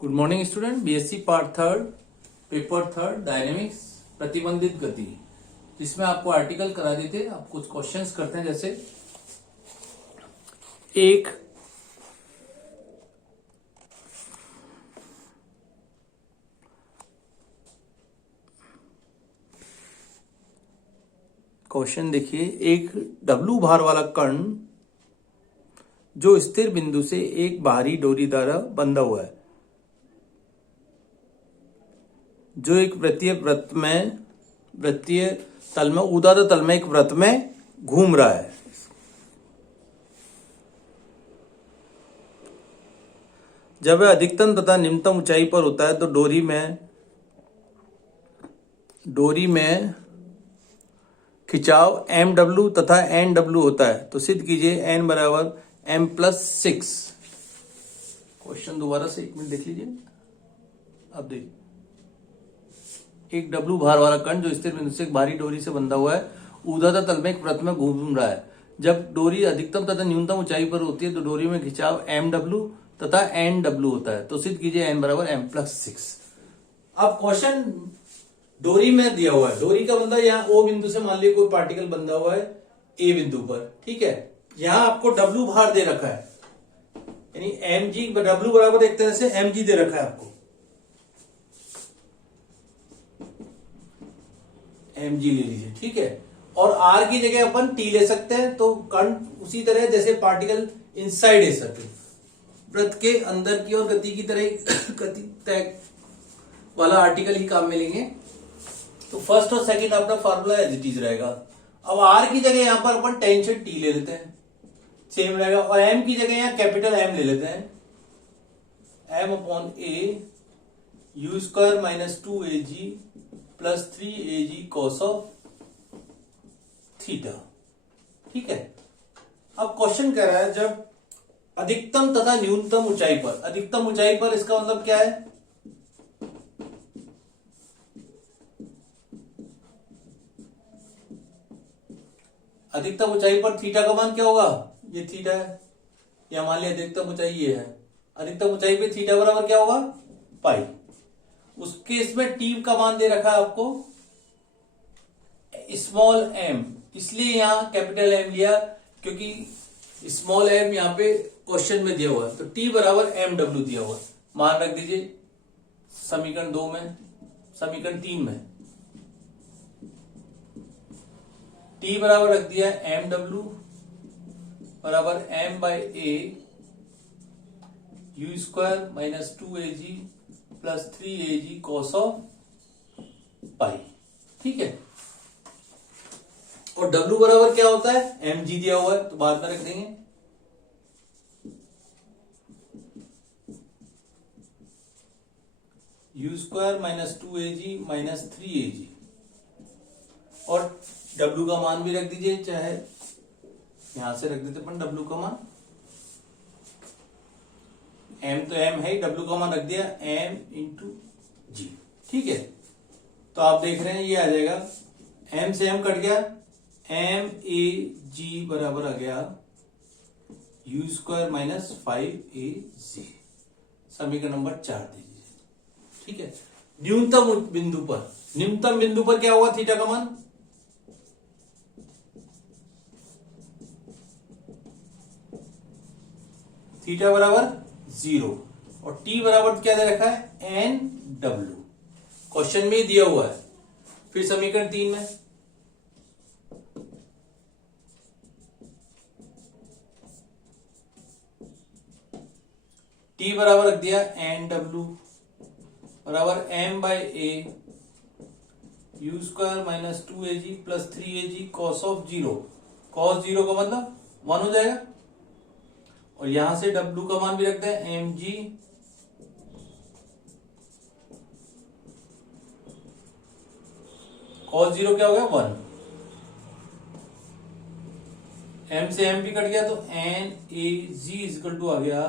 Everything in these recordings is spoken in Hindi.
Good morning student. BSc part third, paper third, dynamics, प्रतिबंधित गति, जिसमें आपको आर्टिकल करा देते। आप कुछ क्वेश्चंस करते हैं। जैसे एक क्वेश्चन देखिए, एक डब्लू भार वाला कण जो स्थिर बिंदु से एक बाहरी डोरी द्वारा बंधा हुआ है, जो एक वृत्तीय तल में ऊर्ध्वाधर तल में एक वृत्त में घूम रहा है। जब वह अधिकतम तथा निम्नतम ऊंचाई पर होता है तो डोरी में खिंचाव mw तथा nw होता है। तो सिद्ध कीजिए n बराबर m+6। क्वेश्चन दोबारा से एक मिनट देख लीजिए। अब देखिए, एक डब्लू भार वाला कण जो स्थिर बिंदु से एक भारी डोरी से बंधा हुआ है, ऊर्ध्वाधर तल में एक वृत्त में घूम रहा है। जब डोरी अधिकतम तथा न्यूनतम ऊंचाई पर होती है तो डोरी में खिंचाव mw तथा nw होता है। तो सिद्ध कीजिए n बराबर m+6। अब क्वेश्चन डोरी में दिया हुआ है। डोरी का मतलब यहाँ O बिंदु से मान लीजिए कोई पार्टिकल बंधा हुआ है A बिंदु पर, ठीक है। यहाँ आपको W भार दे रखा है, यानी mg W बराबर एक तरह से mg दे रखा है आपको, mg ले लीजिए, ठीक है। और r की जगह अपन t ले सकते हैं। तो कण उसी तरह जैसे पार्टिकल इनसाइड ए सर्किल, वृत्त के अंदर की और गति की तरह गति तय वाला आर्टिकल ही काम में लेंगे। तो फर्स्ट और सेकंड अपना फार्मूला एज इट इज रहेगा। अब r की जगह यहां पर अपन टेंशन t ले लेते हैं, सेम रहेगा। और m की जगह यहां कैपिटल M ले लेते हैं, m/a u² - 2ag + 3ag cos of theta, ठीक है। अब क्वेश्चन कह रहा है जब अधिकतम तथा न्यूनतम ऊंचाई पर, अधिकतम ऊंचाई पर इसका मतलब क्या है, अधिकतम ऊंचाई पर थीटा का मान क्या होगा, ये थीटा है, या मान लिया अधिकतम ऊंचाई ये है। अधिकतम ऊंचाई पे थीटा बराबर क्या होगा, पाई। उसके इसमें टी का मान दे रखा है आपको स्मॉल m, इसलिए यहां कैपिटल M लिया क्योंकि स्मॉल m यहां पे क्वेश्चन में दिया हुआ है। तो t बराबर mw दिया हुआ है, मान रख दीजिए समीकरण 2 में, समीकरण 3 में t बराबर रख दिया mw बराबर m/a u² - 2ag + 3ag cos of पाई, ठीक है। और w बराबर क्या होता है, mg दिया हुआ है, तो बाद में रख देंगे। u² - 2ag - 3ag, और w का मान भी रख दीजिए, चाहे यहां से रख देते अपन w का मान, m तो m है, w का मान रख दिया m × g, ठीक है। तो आप देख रहे हैं ये आ जाएगा, m से m कट गया, m/a/g बराबर आ गया u² - 5ac। समीकरण नंबर 4 दीजिए, ठीक है। न्यूनतम बिंदु पर, न्यूनतम बिंदु पर क्या होगा थीटा का मान, थीटा बराबर 0, और t बराबर क्या दे रखा है, nw, क्वेश्चन में दिया हुआ है। फिर समीकरण 3 में t बराबर रख दिया nw बराबर m/a u² - 2ag + 3ag cos of 0, cos 0 का मतलब 1 हो जाएगा। और यहां से w का मान भी रखते हैं mg cos 0 क्या हो गया, 1। m से m भी कट गया, तो nag आ गया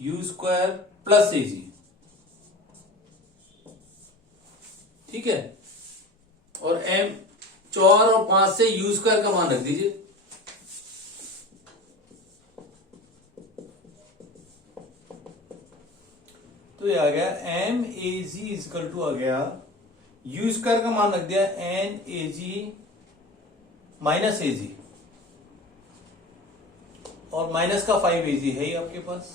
u² + ag, ठीक है। और m 4 और 5 से u² का मान रख दीजिए, तो ये आ गया M A G is equal to आ गया यू स्क्वायर का मान रख दिया एन ए जी माइनस ए जी और माइनस का 5 ए जी है ही आपके पास,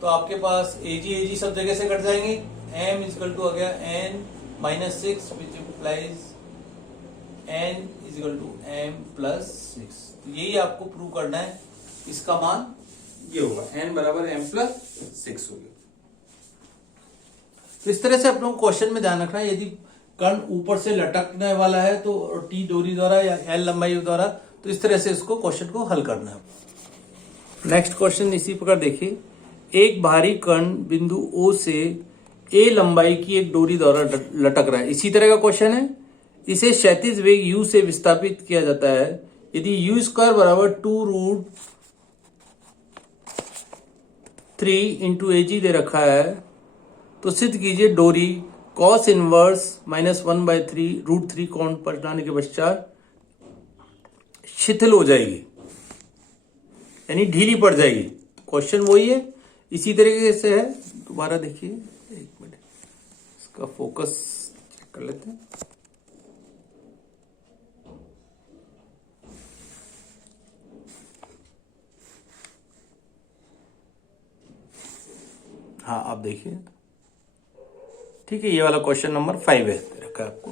तो आपके पास ए जी सब जगह से कट जाएंगे। एम इजकल टू आ गया n minus 6 which implies n is equal to m plus 6। तो यही आपको प्रूव करना है, इसका मान ये होगा एन बराबर एम प्लस 6 हो गया। तो इस तरह से आप लोग क्वेश्चन में ध्यान रखना है, यदि कण ऊपर से लटकने वाला है तो टी डोरी द्वारा या एल लंबाई द्वारा, तो इस तरह से इसको क्वेश्चन को हल करना है। नेक्स्ट क्वेश्चन इसी प्रकार देखिए, एक भारी कण बिंदु ओ से ए लंबाई की एक डोरी द्वारा लटक रहा है। इसी तरह का क्वेश्चन है, इसे क्षैतिज वेग u से विस्थापित किया जाता है। यदि u स्क्वायर बराबर 2√3 इंटू ए जी दे रखा है तो सिद्ध कीजिए डोरी cos इनवर्स -1/3 कोण पर लाने के पश्चात शिथिल हो जाएगी, यानी ढीली पड़ जाएगी। क्वेश्चन वही है, इसी तरीके से है। दोबारा देखिए, एक मिनट इसका फोकस चेक कर लेते हैं। हाँ आप देखिए, ठीक है, ये वाला क्वेश्चन नंबर 5 है, रखा है आपको।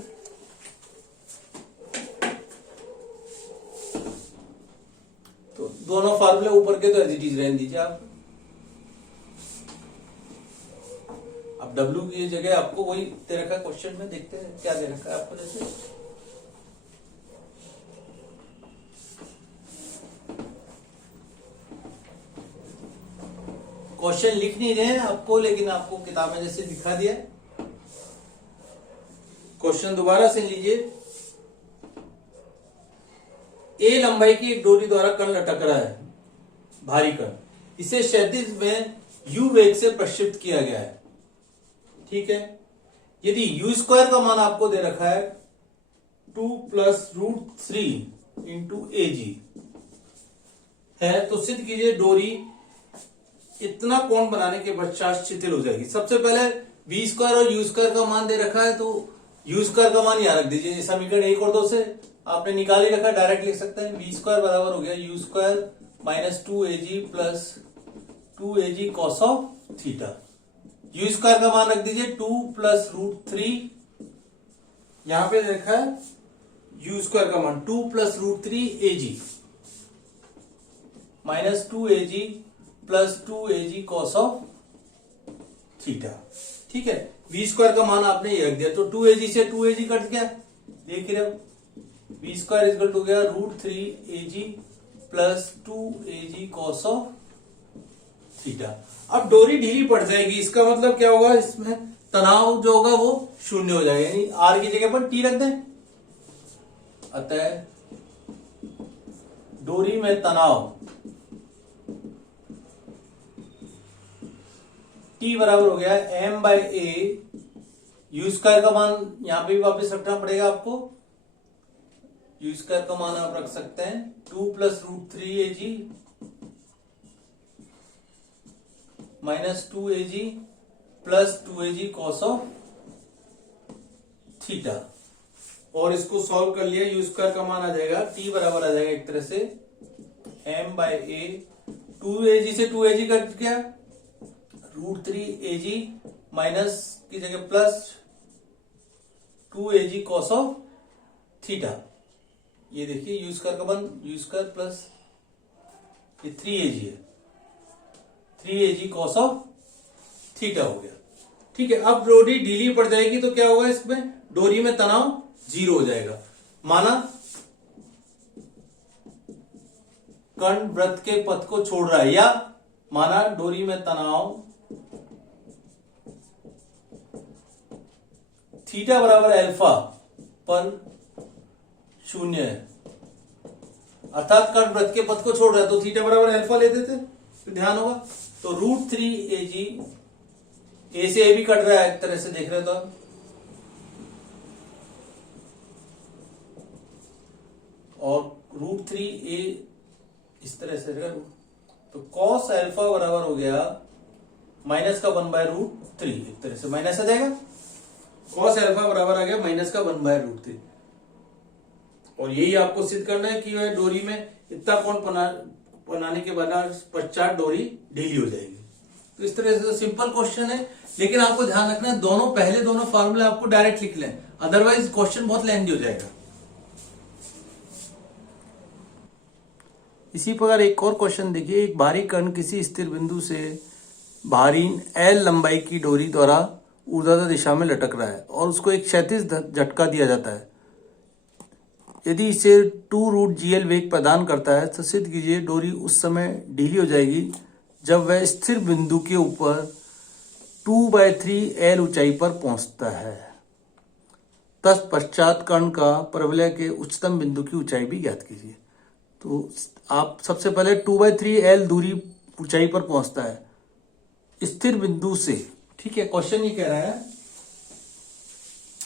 तो दोनों फार्मूले ऊपर के तो एज इट इज रहने दीजिए आप। अब W की जगह आपको वही दे रखा है क्वेश्चन में, देखते हैं क्या दे रखा है आपको। जैसे क्वेश्चन लिख नहीं रहे हैं आपको, लेकिन आपको किताब में जैसे दिखा दिया। क्वेश्चन दोबारा से लीजिए, ए लंबाई की एक डोरी द्वारा कण लटक रहा है, भारी कण, इसे क्षैतिज में u वेग से प्रक्षिप्त किया गया है। ठीक है, यदि u स्क्वायर का मान आपको दे रखा है 2 + √3 इंटू ए जी है, तो सिद्ध कीजिए डोरी इतना कोण बनाने के पश्चात शिथिल हो जाएगी। सबसे पहले v स्क्वायर और u स्क्वायर का मान दे रखा है, तो u स्क्वायर का मान यहां रख दीजिए। समीकरण 1 और 2 से आपने निकाल ही रखा, डायरेक्ट लिख सकते हैं। v स्क्वायर बराबर हो गया u square -2ag plus 2ag cos of theta. u square का मान रख दीजिए 2 + √3, यहां पे देखा है u स्क्वायर का मान 2 + √3ag -2ag plus 2ag cos of theta. ठीक है, v स्क्वायर का मान आपने ये रख दिया, तो 2ag से 2ag कट गया, देख रहे हो। v स्क्वायर इक्वल टू गया √3ag plus 2ag cos of theta. अब डोरी ढीली पड़ जाएगी, इसका मतलब क्या होगा, इसमें तनाव जो होगा वो शून्य हो जाएगा, यानी r की जगह पर t रख दें। अतः डोरी में तनाव T बराबर हो गया m/a, u स्क्वायर का मान यहां पे भी वापस रखना पड़ेगा आपको। u स्क्वायर का मान आप रख सकते हैं 2 + √3ag -2ag plus 2ag cos of theta, और इसको सॉल्व कर लिया। u स्क्वायर का मान आ जाएगा, T बराबर आ जाएगा एक तरह से m/a, 2ag से 2ag कट गया, √3ag माइनस की जगह plus 2ag cos of theta. ये देखिए u स्क्वायर का मान u स्क्वायर प्लस ये 3ag है, 3ag cos ऑफ थीटा हो गया। ठीक है, अब डोरी ढीली पड़ जाएगी तो क्या होगा, इसमें डोरी में तनाव 0 हो जाएगा। माना कण वृत्त के पथ को छोड़ रहा है, या माना डोरी में तनाव थीटा बराबर अल्फा पर 0 है, अर्थात कण वृत्त के पथ को छोड़ रहा है, तो थीटा बराबर अल्फा लेते थे, तो ध्यान होगा। तो √3ag, ए से ए भी कट रहा है एक तरह से, देख रहे हो तो, और √3a इस तरह से रहेगा, तो cos अल्फा बराबर हो गया माइनस का 1/√3, एक तरह से माइनस आ जाएगा। कॉस अल्फा बराबर आ गया माइनस का 1/√3। और यही आपको सिद्ध करना है कि वह डोरी में इतना कोण बनाने के पश्चात डोरी ढीली हो जाएगी। तो इस तरह से सिंपल क्वेश्चन है, लेकिन आपको ध्यान रखना है पहले दोनों फॉर्मूले आपको डायरेक्ट लिख लें, अदरवाइज क्वेश्चन बहुत लेंथी हो जाएगा। इसी प्रकार एक और क्वेश्चन देखिए, एक भारी कण किसी स्थिर बिंदु से भारी L लंबाई की डोरी द्वारा ऊर्ध्वाधर दिशा में लटक रहा है और उसको एक क्षैतिज झटका दिया जाता है। यदि इसे 2√GL वेग प्रदान करता है तो सिद्ध कीजिए डोरी उस समय ढीली हो जाएगी जब वह स्थिर बिंदु के ऊपर 2/3L ऊंचाई पर पहुंचता है। तत्पश्चात कण का परवलय के उच्चतम बिंदु की ऊंचाई भी ज्ञात कीजिए। तो आप सबसे पहले 2/3L दूरी ऊंचाई पर पहुंचता है स्थिर बिंदु से, ठीक है। क्वेश्चन ये कह रहा है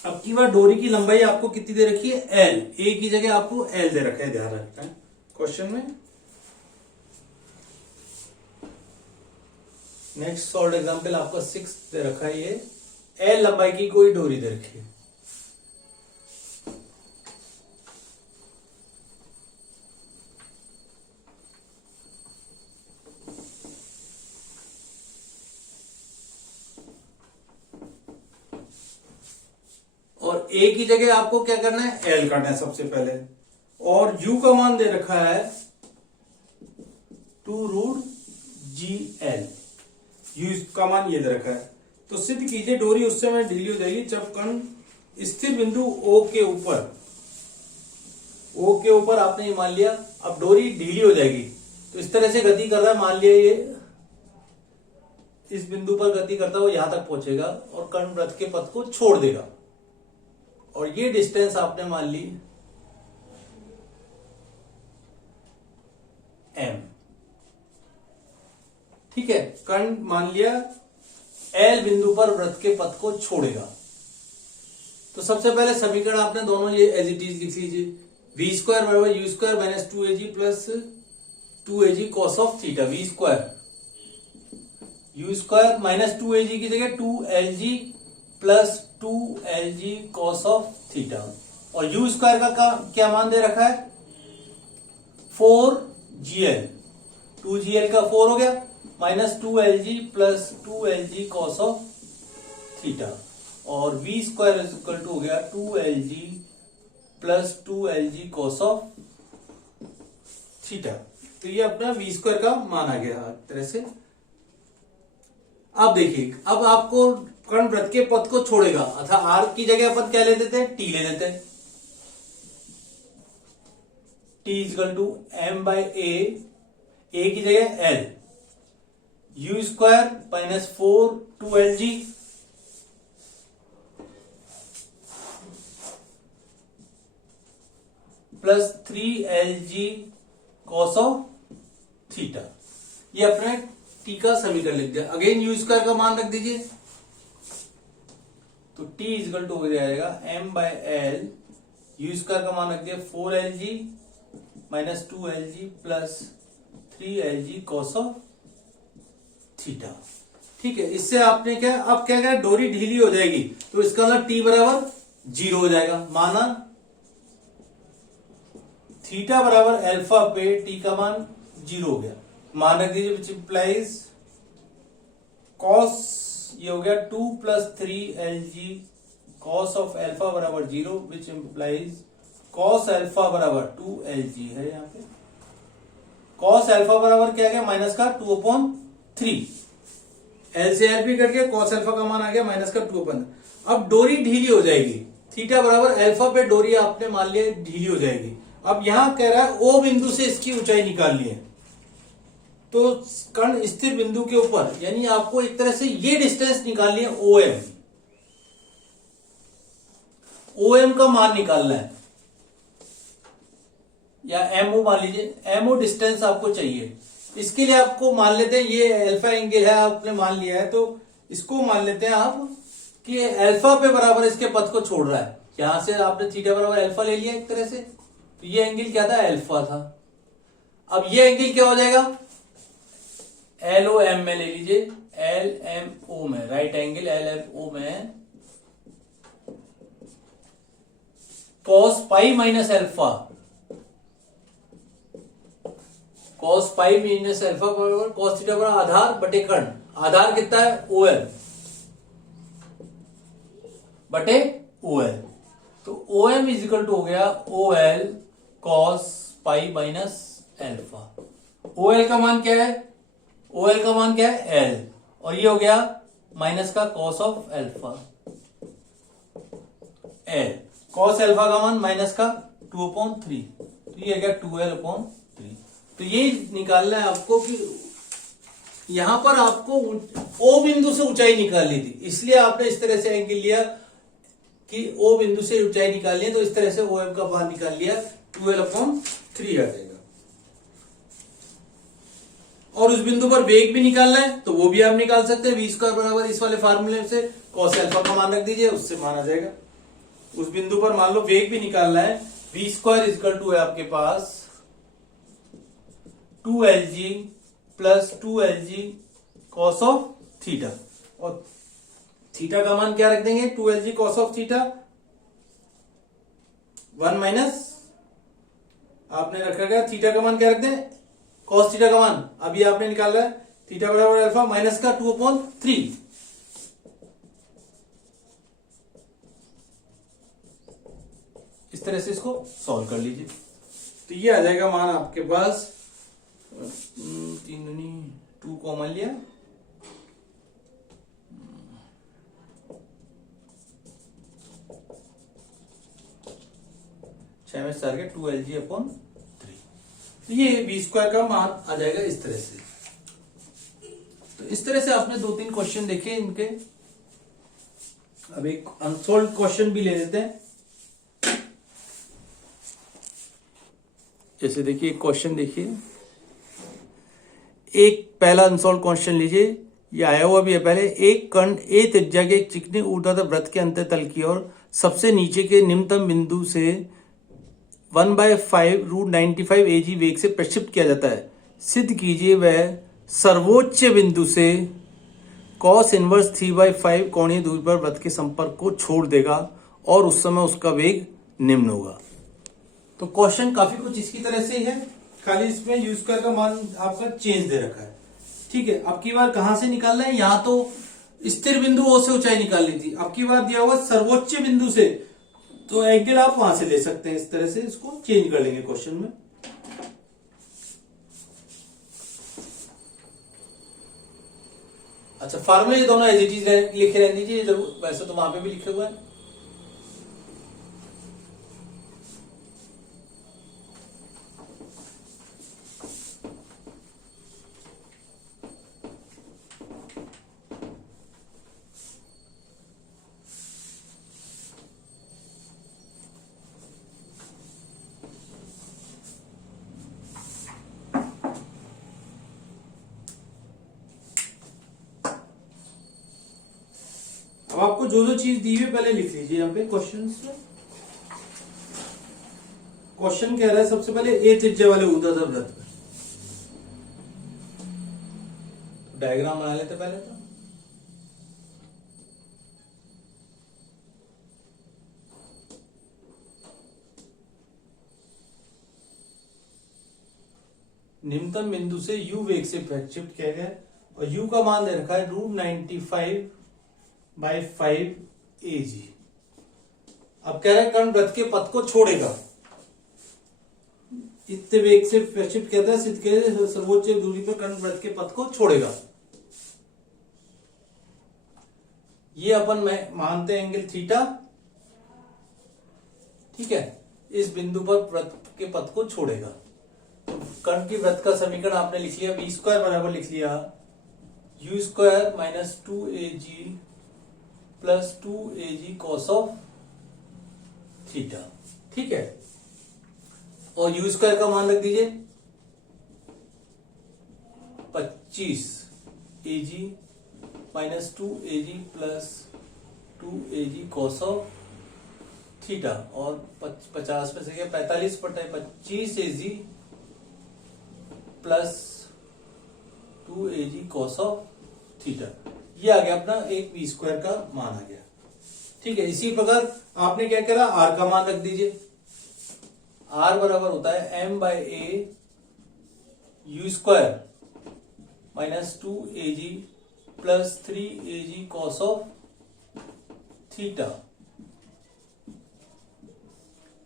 अब की बार डोरी की लंबाई आपको कितनी दे रखी है, L, A की जगह आपको L दे रखा है, ध्यान रखना है क्वेश्चन में। नेक्स्ट सॉल्व एग्जांपल आपका 6 दे रखा है, ये L लंबाई की कोई डोरी दे रखी है। और A की जगह आपको क्या करना है, L करना है सबसे पहले। और U का मान दे रखा है 2√GL, U का मान ये दे रखा है। तो सिद्ध कीजिए डोरी उस समय ढीली हो जाएगी जब कण स्थिर बिंदु O के ऊपर आपने ये मान लिया, अब डोरी ढीली हो जाएगी। तो इस तरह से गति कर रहा है, मान लिया ये इस बिंदु पर गति करता हुआ यहां तक पहुंचेगा और कण वृत्त के पथ को छोड़ देगा। और ये डिस्टेंस आपने मान ली M, ठीक है। कण मान लिया L बिंदु पर वृत्त के पथ को छोड़ेगा। तो सबसे पहले समीकरण आपने दोनों ये एज इट इज लिख लीजिए, v² बराबर u² minus 2ag plus 2ag cos of theta. v² u² minus 2ag की जगह 2lg plus 2lg cos of theta. और u² का क्या मान दे रखा है, 4gl, 2gl का 4 हो गया, minus 2lg plus 2lg cos of theta. और v² हो गया 2lg plus 2lg cos of theta. तो ये अपना v² का मान आ गया एक तरह से। अब देखिए, अब आपको कण वृत्त के पथ को छोड़ेगा, अर्थात r की जगह अपन क्या ले देते हैं, t ले देते हैं। t equal to m/a, a की जगह l, u² minus 4 2lg plus 3lg cos of theta. ये अपने t का समीकरण लिख दिया। अगेन u² का मान रख दीजिए, तो t इक्वल टू हो जाएगा m/l, u² का मान रख दिया 4lg minus 2lg plus 3lg cos of theta, ठीक है। इससे आपने क्या, अब क्या क्या डोरी ढीली हो जाएगी, तो इसका मतलब t बराबर 0 हो जाएगा। माना थीटा बराबर अल्फा पे t का मान 0 हो गया, मान रख दीजिए, विच इंप्लाइज कॉस, ये हो गया 2 plus 3lg cos of alpha बराबर 0, विच इंप्लाइज कॉस अल्फा बराबर 2lg है। यहाँ पे कॉस अल्फा बराबर क्या गया, माइनस का 2/3, एल से एल भी कट गया, कॉस अल्फा का मान आ गया माइनस का 2/3। अब डोरी ढीली हो जाएगी, थीटा बराबर अल्फा पे डोरी आपने मान लिया ढीली हो जाएगी। अब यहां कह रहा है ओ बिंदु से इसकी ऊंचाई निकालनी है, तो कण स्थिर बिंदु के ऊपर, यानी आपको एक तरह से ये डिस्टेंस निकालनी है OM, OM का मान निकालना है, या MO मान लीजिए, MO डिस्टेंस आपको चाहिए। इसके लिए आपको मान लेते हैं ये अल्फा एंगल है, आपने मान लिया है, तो इसको मान लेते हैं आप कि अल्फा पे बराबर इसके पथ को छोड़ रहा है। यहां से आपने थीटा बराबर अल्फा ले लिया एक तरह से, तो ये एंगल क्या था, अल्फा था। अब ये एंगल क्या हो जाएगा, LOM में ले लीजिए, एल एम ओ में, right angle L M O में cos pi minus alpha, cos pi minus alpha बराबर कॉस थीटा बराबर आधार बटे कर्ण। आधार कितना है? ओ एल बटे ओ एल। तो O M is equal to हो गया O L cos pi minus alpha. O L का मान क्या है? ओ एल का मान क्या है? एल, और ये हो गया माइनस का cos of alpha L. Cos alpha का मान माइनस का 2/3, तो ये गया 2l/3। तो ये निकालना है आपको कि यहां पर आपको ओ बिंदु से ऊंचाई निकालनी थी, इसलिए आपने इस तरह से एंगल लिया कि ओ बिंदु से ऊंचाई निकालनी है, तो इस तरह से ओ एम का मान निकाल लिया, 2l/3 आ जाएगा। और उस बिंदु पर वेग भी निकालना है तो वो भी आप निकाल सकते हैं, v² बराबर इस वाले फार्मूले से कॉस एल्फा का मान रख दीजिए, उससे मान आ जाएगा। उस बिंदु पर मान लो वेग भी निकालना है, v² इक्वल टू है आपके पास 2lg plus 2lg cos of theta, और थीटा का मान क्या रख देंगे? 2lg cos of theta 1 minus, आपने रखा गया थीटा का मान क्या रख दें? कॉस थीटा का मान अभी आपने निकाला है, थीटा बराबर अल्फा माइनस का 2/3। इस तरह से इसको सॉल्व कर लीजिए, तो ये आ जाएगा मान आपके पास 3 दूनी 2 कॉमन लिया, 6 में 4 के 2lg/3। तो ये v² का मान आ जाएगा इस तरह से। तो इस तरह से आपने 2-3 क्वेश्चन देखे इनके। अब एक अनसॉल्व क्वेश्चन भी ले लेते हैं। जैसे देखिए एक क्वेश्चन देखिए, एक पहला अनसॉल्व क्वेश्चन लीजिए, ये आया हुआ भी है पहले। एक कण ए त्रिज्या के एक चिकने ऊर्ध्वाधर वृत्त के अंत तल की ओर सबसे नीचे के निम्नतम बिंदु से 1/5 √95 AG वेग से प्रक्षिप्त किया जाता है। सिद्ध कीजिए वह सर्वोच्च बिंदु से cos इनवर्स 3/5 कोणीय दूरी पर वृत्त के संपर्क को छोड़ देगा और उस समय उसका वेग निम्न होगा। तो क्वेश्चन काफी कुछ इसकी तरह से ही है, खाली इसमें u² का मान आपका चेंज दे रखा है। ठीक है, अब की बार कहां से निकालना है? यहां तो स्थिर बिंदु ओ से ऊंचाई निकालनी थी, अब की बार दिया हुआ सर्वोच्च बिंदु से, तो एंगल आप वहां से ले सकते हैं। इस तरह से इसको चेंज कर लेंगे क्वेश्चन में। अच्छा, फार्मूले ये दोनों एज इट इज लिखे रहने दीजिए, जरूर वैसे तो वहां पे भी लिखे हुए हैं। अब आपको जो जो चीज दी हुई पहले लिख लीजिए यहाँ पे क्वेश्चन में। क्वेश्चन कह रहा है सबसे पहले ए त्रिज्या वाले ऊर्ध्वाधर वृत्त में, तो डायग्राम बना लेते पहले। तो निम्नतम बिंदु से u वेग से प्रक्षिप्त किया गया और u का मान दे रखा है √95/5 AG। अब कह रहा है कर्ण वृत्त के पथ को छोड़ेगा, इतने वेग से प्रक्षिप्त किया था, सिद्ध किया सर्वोच्च दूरी पर कर्ण वृत्त के पथ को छोड़ेगा। ये अपन मानते हैं एंगल थीटा। ठीक है, इस बिंदु पर वृत्त के पथ को छोड़ेगा। तो कर्ण की वृत्त का समीकरण आपने लिख लिया, v² बराबर लिख लिया u² minus 2AG plus 2AG cos of theta. ठीक है, और u² का मान रख दीजिए 25 AG minus 2AG plus 2AG cos of theta, और 50 में से क्या 45/25 AG plus 2AG cos of theta. ये आ गया अपना एक वी स्क्वायर का मान आ गया। ठीक है, इसी प्रकार आपने क्या करा, आर का मान रख दीजिए। आर बराबर होता है m by a u square minus 2 AG plus 3 AG cos of theta.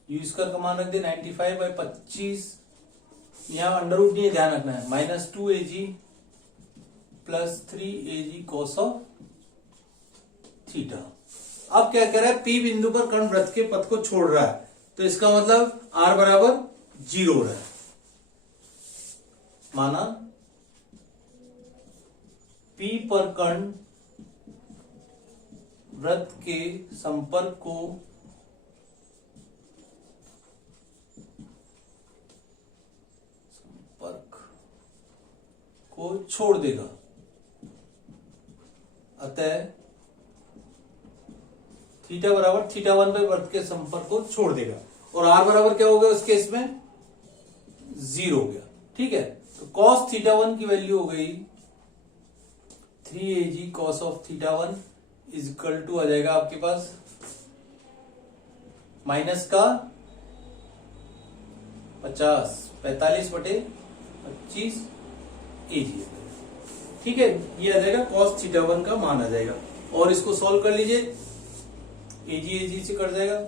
U square का मान रख दे 95 बाय 25, यहां अंडर रूट नहीं, ध्यान रखना है, minus 2 AG plus 3 AG cos of theta. अब क्या कह रहा है, P बिंदु पर कण वृत्त के पथ को छोड़ रहा है, तो इसका मतलब R बराबर 0 हो रहा है। माना P पर कण वृत्त के संपर्क को छोड़ देगा, अतः थीटा बराबर थीटा 1 पे वृत्त के संपर्क को छोड़ देगा, और आर बराबर क्या हो गया उस केस में 0 हो गया। ठीक है, तो कॉस थीटा 1 की वैल्यू हो गई 3 AG cos of theta 1 is equal to आ जाएगा आपके पास माइनस का 45 बटे 25 AG। ठीक है, ये आ जाएगा कॉस थीटा 1 का मान आ जाएगा, और इसको सॉल्व कर लीजिए, AG से कट जाएगा,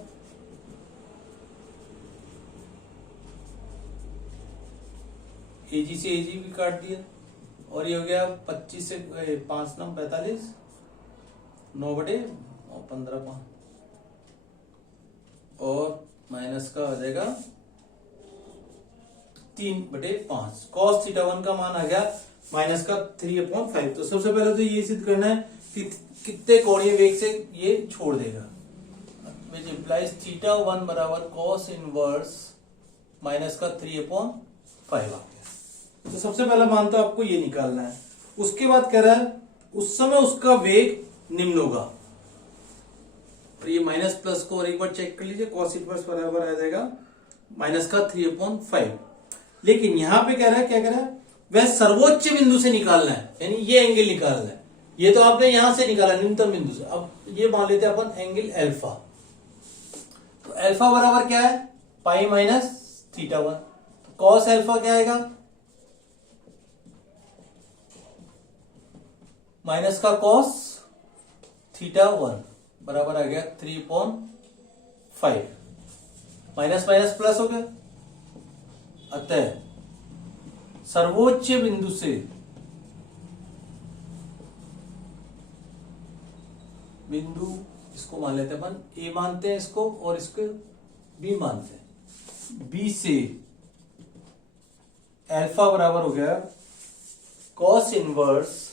AG से AG भी काट दिया, और ये हो गया 25 से 5 9 45, 9 बटे 15 5, और माइनस का हो जाएगा 3 बटे 5। कॉस थीटा 1 का मान आ गया माइनस का 3/5। तो सबसे पहले तो ये सिद्ध करना है कि कितने कोणीय वेग से ये छोड़ देगा, विच इंप्लाइज थीटा 1 बराबर कॉस इनवर्स माइनस का 3/5 आ गया। तो सबसे पहला मान तो आपको ये निकालना है। उसके बाद कह रहा है उस समय उसका वेग निम्न होगा, और ये माइनस प्लस को और एक बार चेक कर लीजिए, कॉस इनवर्स बराबर आ जाएगा माइनस का 3/5। लेकिन यहां पे कह रहा है, क्या कह रहा है, वह सर्वोच्च बिंदु से निकालना है, यानी ये एंगल निकालना है। ये तो आपने यहां से निकाला निम्नतम बिंदु से। अब ये मान लेते हैं अपन एंगल अल्फा। तो अल्फा बराबर क्या है, पाई माइनस थीटा 1। तो कॉस अल्फा क्या आएगा, माइनस का कॉस थीटा 1 बराबर आ गया 3/5। माइनस माइनस प्लस हो गया, अतः सर्वोच्च बिंदु से बिंदु, इसको मान लेते हैं अपन ए मानते हैं इसको, और इसको बी मानते हैं, बी से अल्फा बराबर हो गया कॉस इनवर्स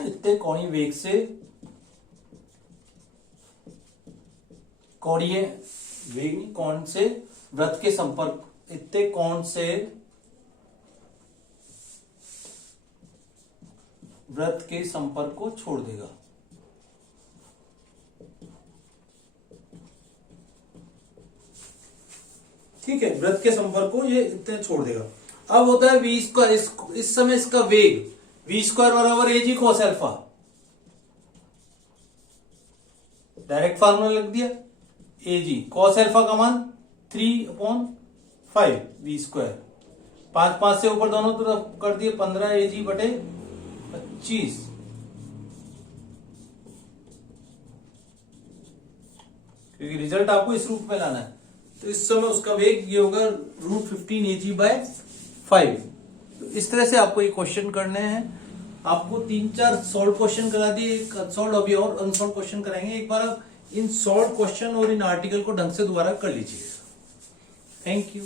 इतने कोणीय वेग से, कोणीय वेग नहीं, कोण से वृत्त के संपर्क, इतने कोण से वृत्त के संपर्क को छोड़ देगा। ठीक है, वृत्त के संपर्क को ये इतने छोड़ देगा। अब होता है वी स्क्वायर, इस समय इसका वेग वी स्क्वायर बराबर AG cos alpha, direct formula लग दिया, AG कॉस अल्फा का मान 3/5 वी स्क्वायर, 5 से ऊपर दोनों तरफ कर दिए 15 AG बटे 25, क्योंकि रिजल्ट आपको इस रूप में लाना है। तो इस समय उसका वेग ये होगा √15 AG/5। तो इस तरह से आपको ये क्वेश्चन करने हैं। आपको 3-4 सॉल्व क्वेश्चन करा दिए, एक अनसॉल्व अभी और अनसॉल्व क्वेश्चन कराएंगे। एक बार आप इन सॉल्व क्वेश्चन और इन आर्टिकल को ढंग से दोबारा कर लीजिए। Thank you.